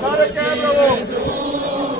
सारे कैब रहो।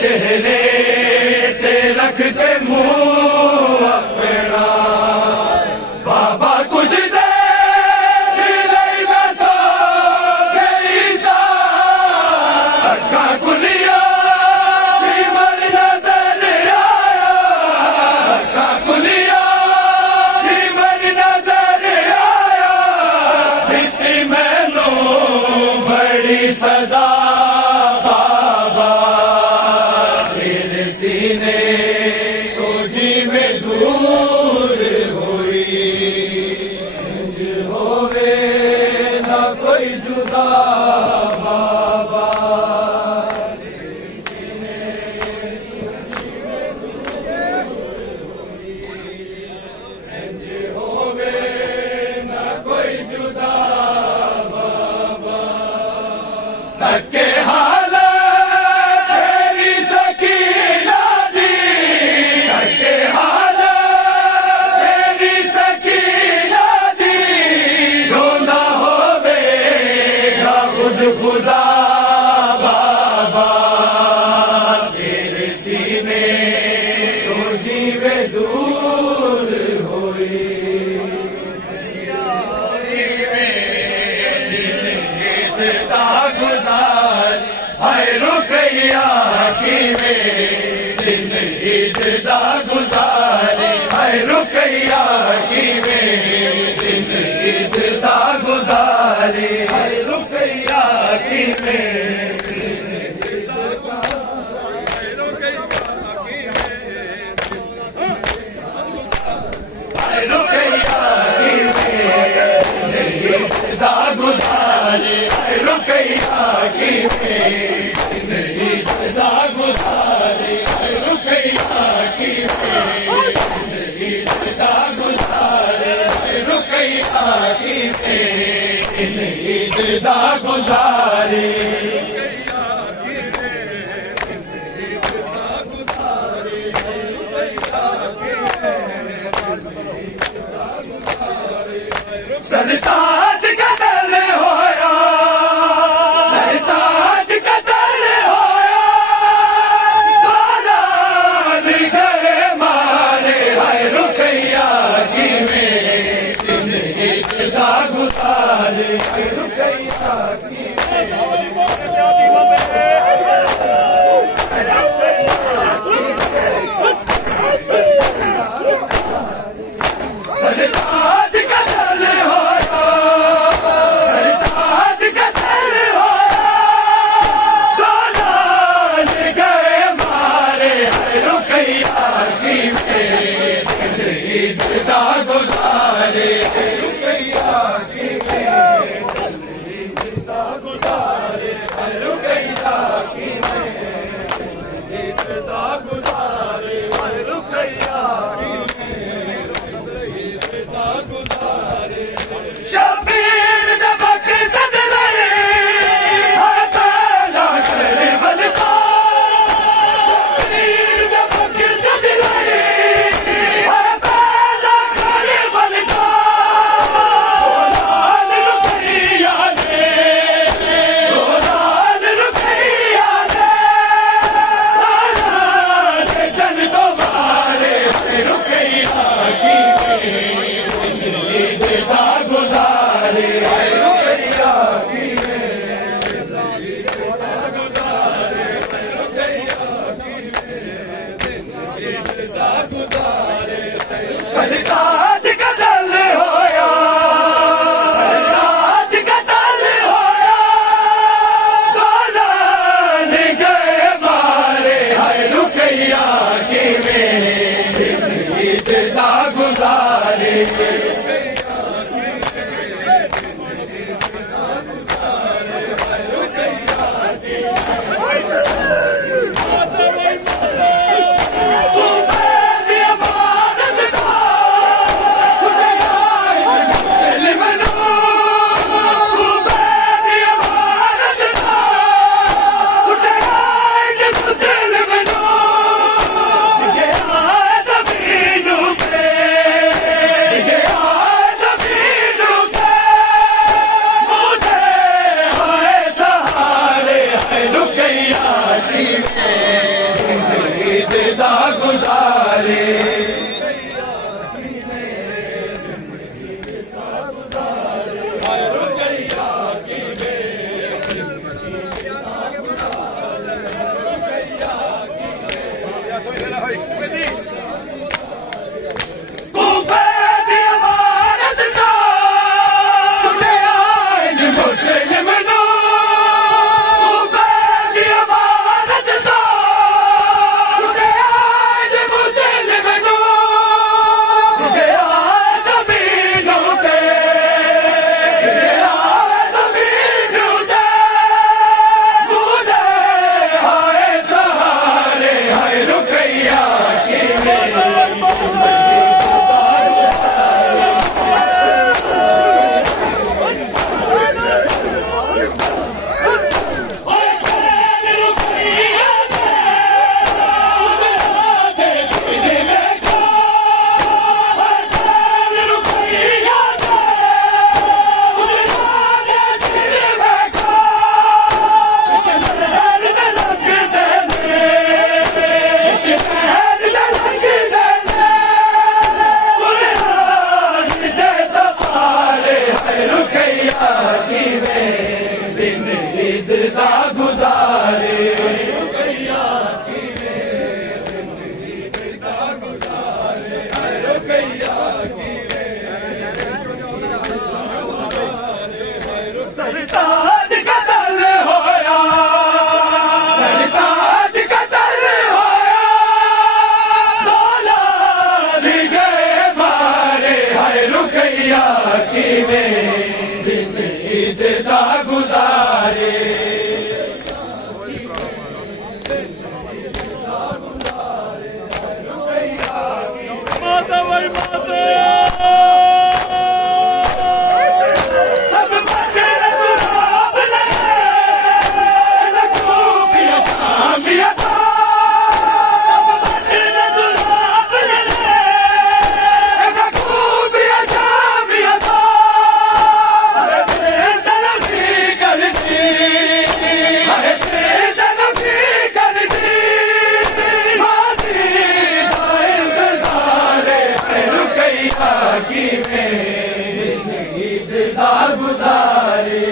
चेहरे ते रखते मुंह अपना बाबा कुछ देर लई बसो गई सा अखा खुलिया सिमर नजर आया अखा खुलिया सिमर नजर आया दिती मैनू बड़ी सजा खुदा बाबा तेरे सीने तो जीवे दूर हुई ईद दा गुजार हाय रुकैया किवें दिन ईद दा गुजार हाय रुकैया किवें दिन ईद दा गुजार हाय रुकैया किवें गुजारे सरताज कतल होया सरताज कतल होया बारात गए मारे हाय रुकैया किवें दिन ईद दा गुजारे हाय रुकैया सरताज कतल होया सरताज कतल होया बारात गए मारे हाय रुकैया किवें दिन ईद दा गुजारे हाय रुकैया किवें सरताज कतल होया सरताज कतल होया दौलाद गए मारे हाय रुकैया किवें दिन ईद दा गुजारे माता भाई माता सब बंदे गुलाब लगे खूबिया शामिया था सब बंदे गुलाब लगे खूबिया शामिया था अरे बेदन भी करती अरे बेदन भी करती माती का इंतजार है रुकैया की में ईद दा गुजारे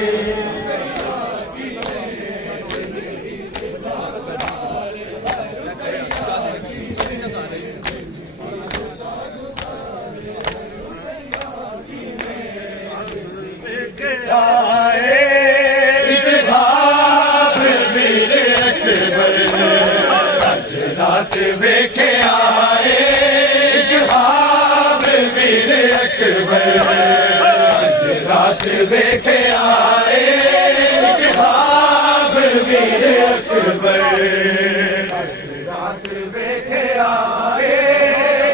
इत्तेफाक वीर अकबर अज रात वेखे आए इत्तेफाक वीर अकबर अज रात वेखे आए इत्तेफाक वीर अकबर अज रात वेखे आए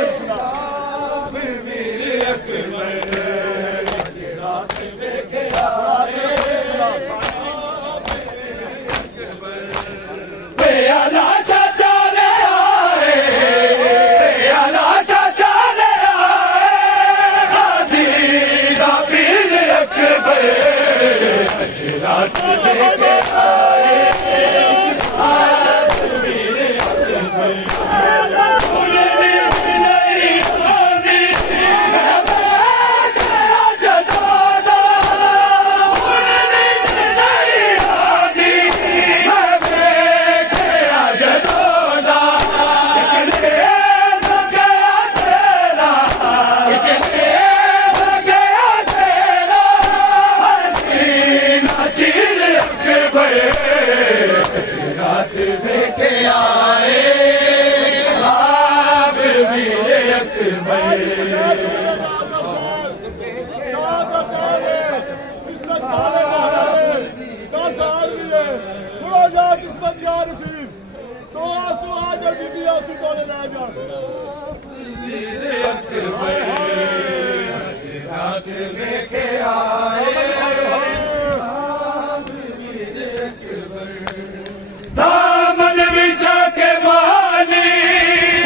इत्तेफाक वीर अकबर अज रात वेखे आए प्याला चाचा ले आए प्याला चाचा ले आए गाजी दा पीर अकबर अज रात वेखे आए पीर अकबर उन्हें नहीं आंदी मैं गया जदादा उन्हें नहीं आंदी मैं गया जदादा कितने गया तेरा कितने गया तेरा हर सीना चीर अकबर रात वेखे आए भाग वीर अकबर वीर अकबर रात वेखे आए दामन बिछा के माली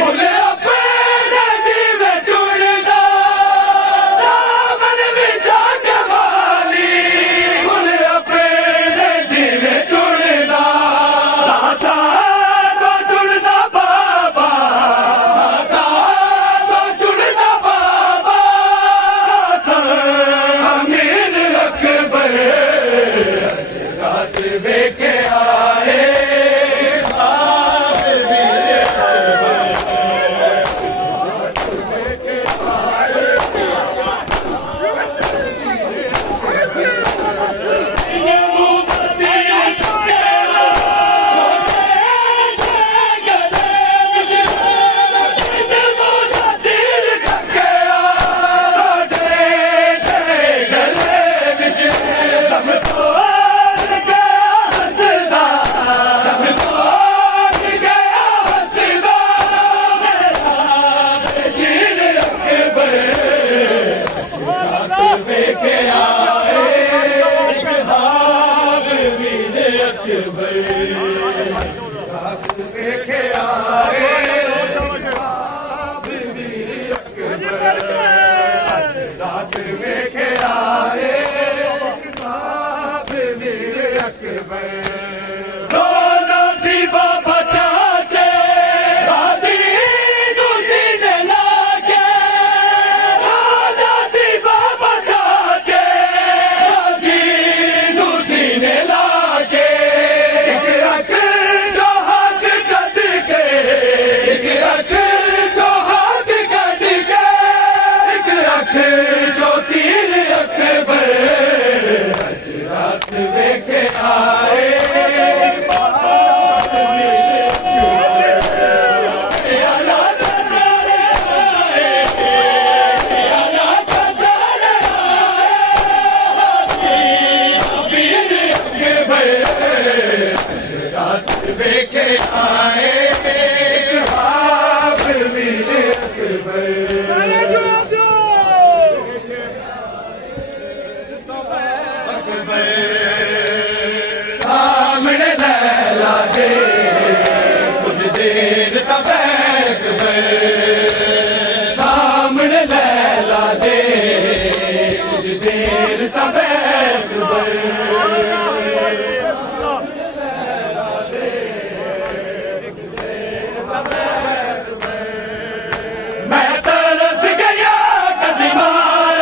बोले अपने जीवे चुड़दा दामन बिछा के माली बोले अपने जीवे चुड़दा दाता तो चुड़दा बाबा दाता आए हाफिज अकबर सारे जवाब दो सामने लैला दे कुछ देर तक अकबर सामने लैला दे कुछ देर तक अकबर मैं तरस गया कदीमा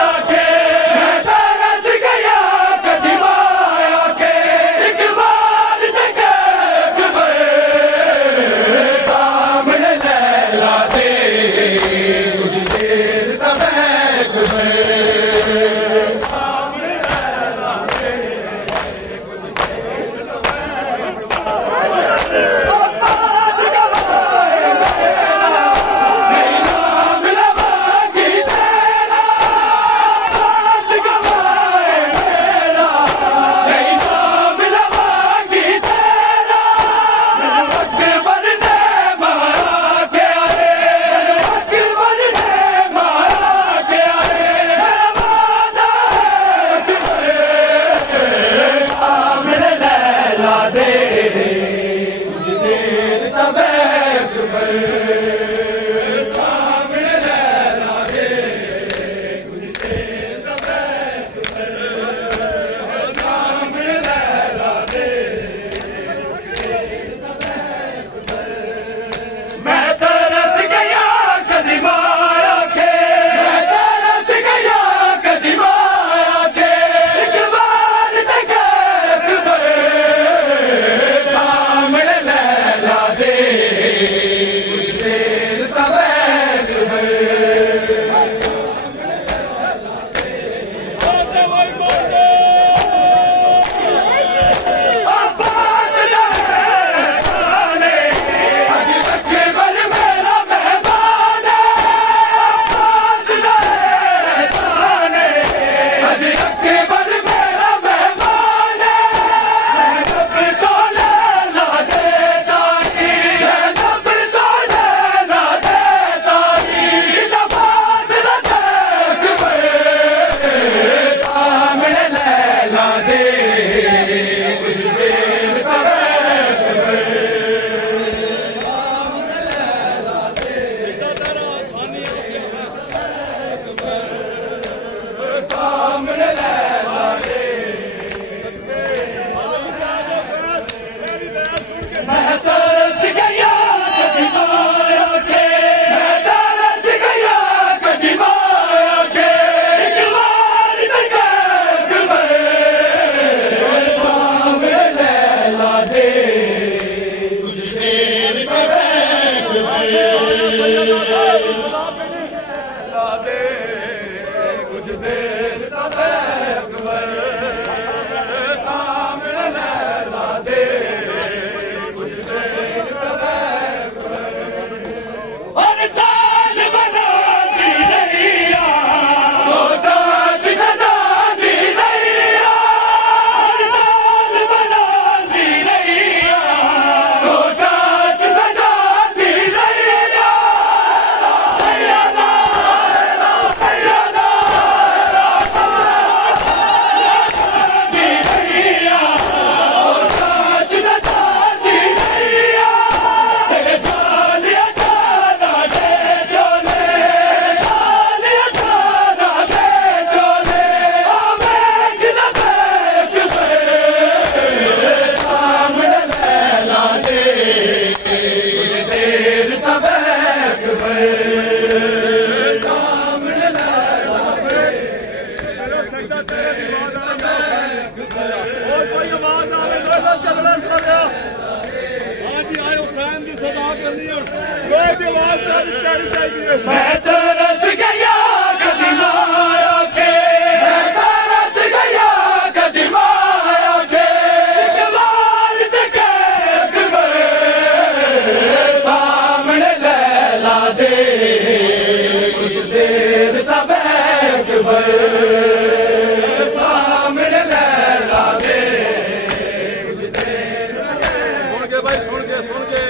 आके मैं तरस गया कदीमा आके एक बार तक अकबर सामने लैला दे कुछ देर तक अकबर सामने लैला दे कुछ देर तक मैं तरस गया कदीमा आके मैं तरस गया कदीमा आके एक बार तक अकबर सामने लैला दे कुछ देर तक अकबर आबाद लहराने अज अकबर मेरा मेहमान आबाद लहराने अज अकबर मेरा मेहमान ज़ैनब तो लैला दे तारी ज़ैनब तो लैला दे तारी नवाज़ रखे अकबर सामने लैला दे कुछ देर तक सामने लैला दे मैं तरस गया कदीमा आके मैं तरस गया कदीमा आके एक बार तक अकबर सामने लैला दे कुछ देर तक अकबर लैला दे कुछ देर तक अकबर सामने लैला दे कुछ देर तक अकबर और साल बना दी नैया सोचा जिसना दी नैया और साल बना दी नैया सोचा जिसना दी नैया सैयदा सैयदा दी नैया सोचा जिसना दी नैया तेरे सालिया खाना दे चोले सालिया खाना दे चोले ओ बैठ न बैठ सामने लैला दे कुछ देर तक अकबर सामने लैला दे सजदा तेरे दीवार और कोई आवाज आवे तो चलना सारे हां जी आए हुसैन दी सदा करनी है कोई दी आवाज करनी चाहिए मैं तरस गया कदीमा आके मैं तरस गया कदीमा आके एक बार तक अकबर सामने लैला दे कुछ देर तक अकबर सामने लैला दे कुछ देर तक सुन के भाई सुन के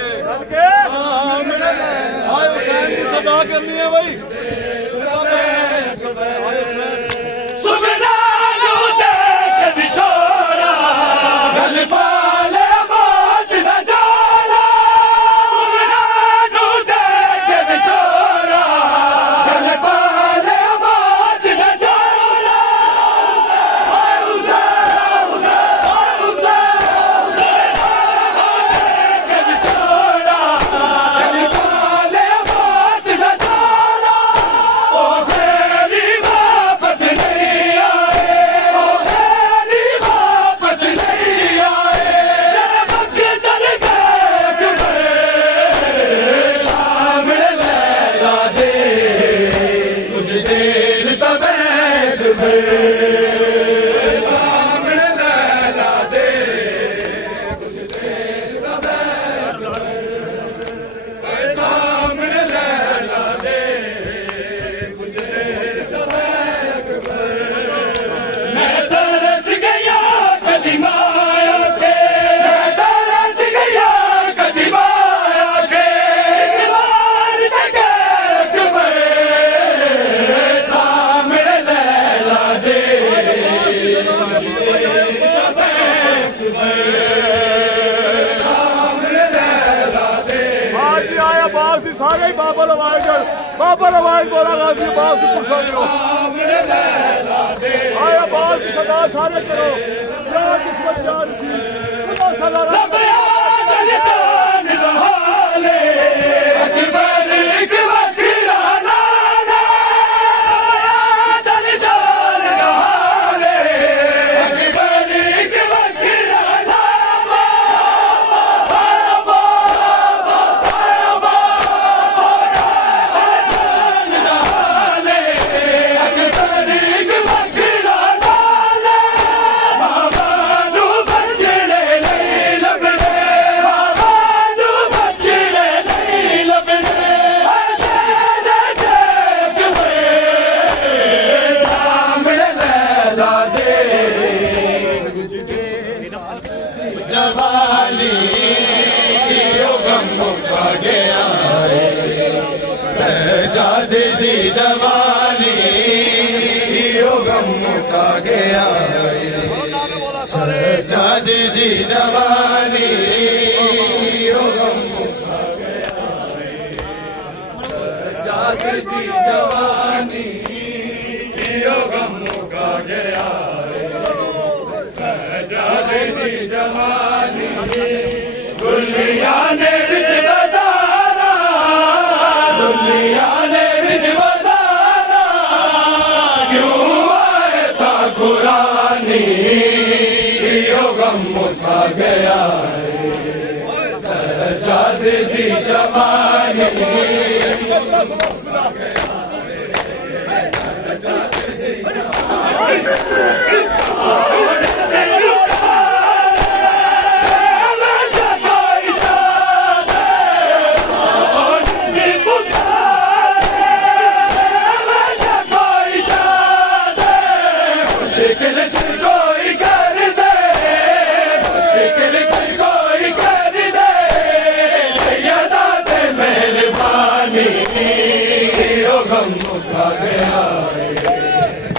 बाबा लवाई बोला गाजी बास पुरसा करो आए बास सदा सारे करो क्या किस्मत जान सी खुदा सदा रब याद जान हाले अकबर एक वकीरा नाना दल जान हाले अकबर एक वकीरा नामा जवानी यो गम मुका गया सजादे दी जवानी यो गम मुका गया सजादे दी जवानी यो गम मुका गया सजादे दी जवानी यो गम मुका गया सजादे दी जवानी दुनिया ने बिच बदारा दुनिया ने बिच बदारा क्यों आए था कुरानी यो गम मुका गया सजादे दी जवानी शिकल कोई कर दे शिकल कोई कर दे सैयदा ते मेहरबानी यो गम मुका गया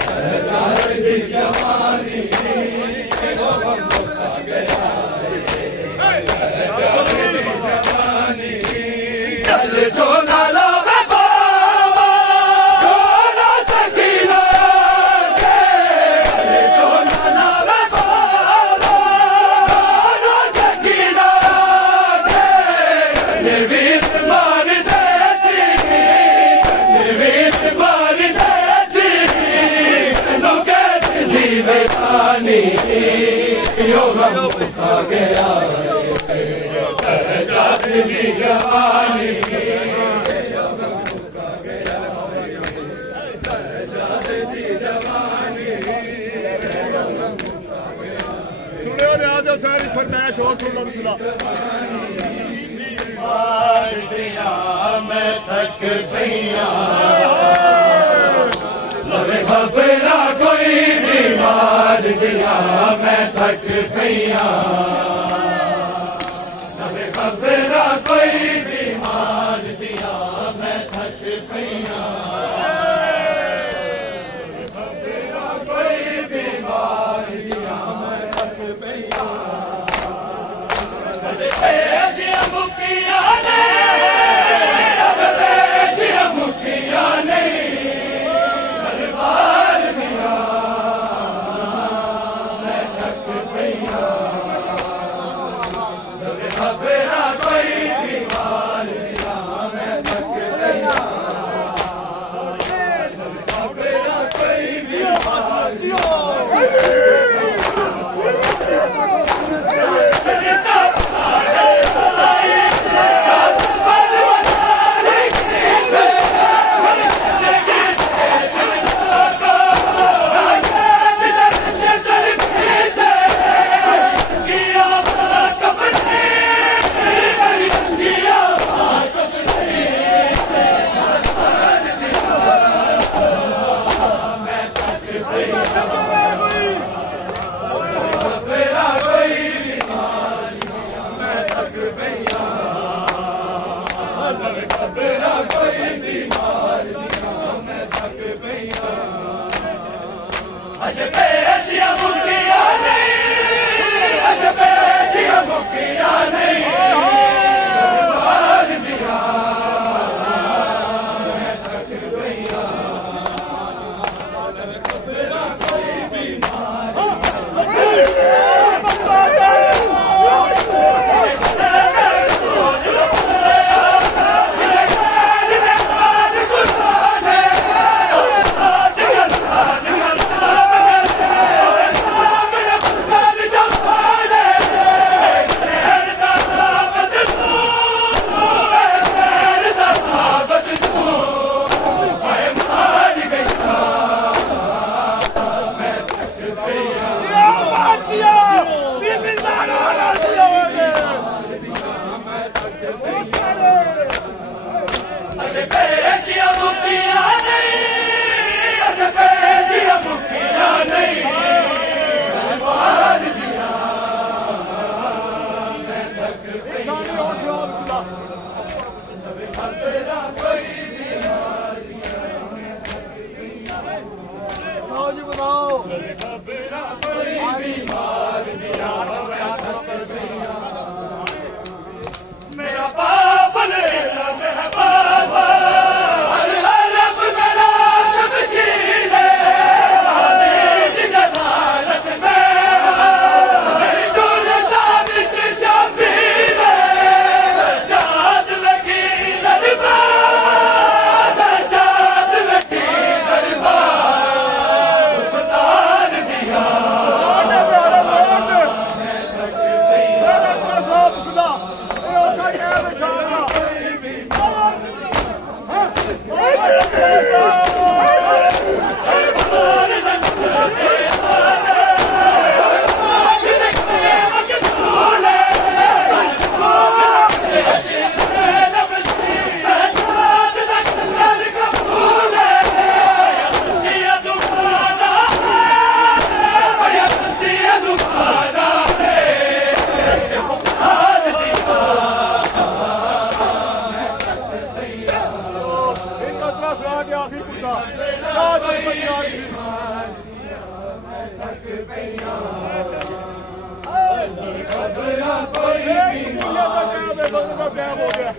सजादे दी जवानी यो गम मुका गया सजादे दी जवानी चल जो नाला यो गम मुका गया सजादे दी जवानी यो गम मुका गया सजादे दी जवानी यो गम मुका गया सुनियो रियाज हुसैन फरमाइश और सुन लो बिस्मिल्लाह मार दिया मैं थक गया लवे खबरा कोई बीमार दिया मैं थक गया लवे खबरा कोई बीमार दिया मैं थक गया खबरा कोई बीमार दिया मैं थक गया मुखिया ने दरबार दिया मैं थक गया ਕੋਈ ਇਹ ਕਬੂਲੇ ਦਾ ਟਾਈਮ ਹੈ, ਬੰਦ ਦਾ ਟਾਈਮ ਹੋ ਗਿਆ।